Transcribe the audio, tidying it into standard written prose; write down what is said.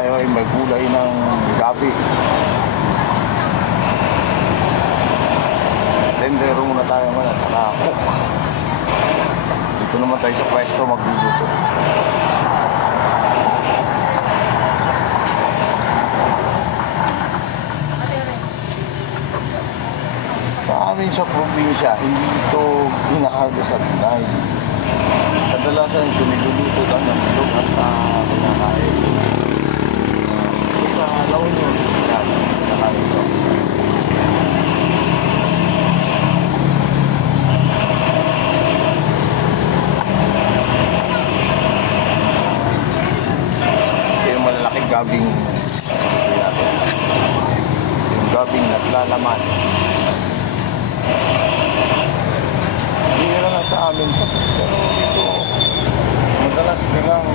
tayo ay may gulay ng gabi. Tendero muna tayo muna, tsaka cook. Dito naman tayo sa pwesto magluluto. Sa amin sa probinsya, hindi ito hinahaga sa Pinay. Kadalasan ito niluluto lang ng bilog at kinakain. Sa La Union, kinakain ito. Ito yung malalaking gabing yung gabing naglalaman. Hindi na sa amin to. Pero dito, madalas nilang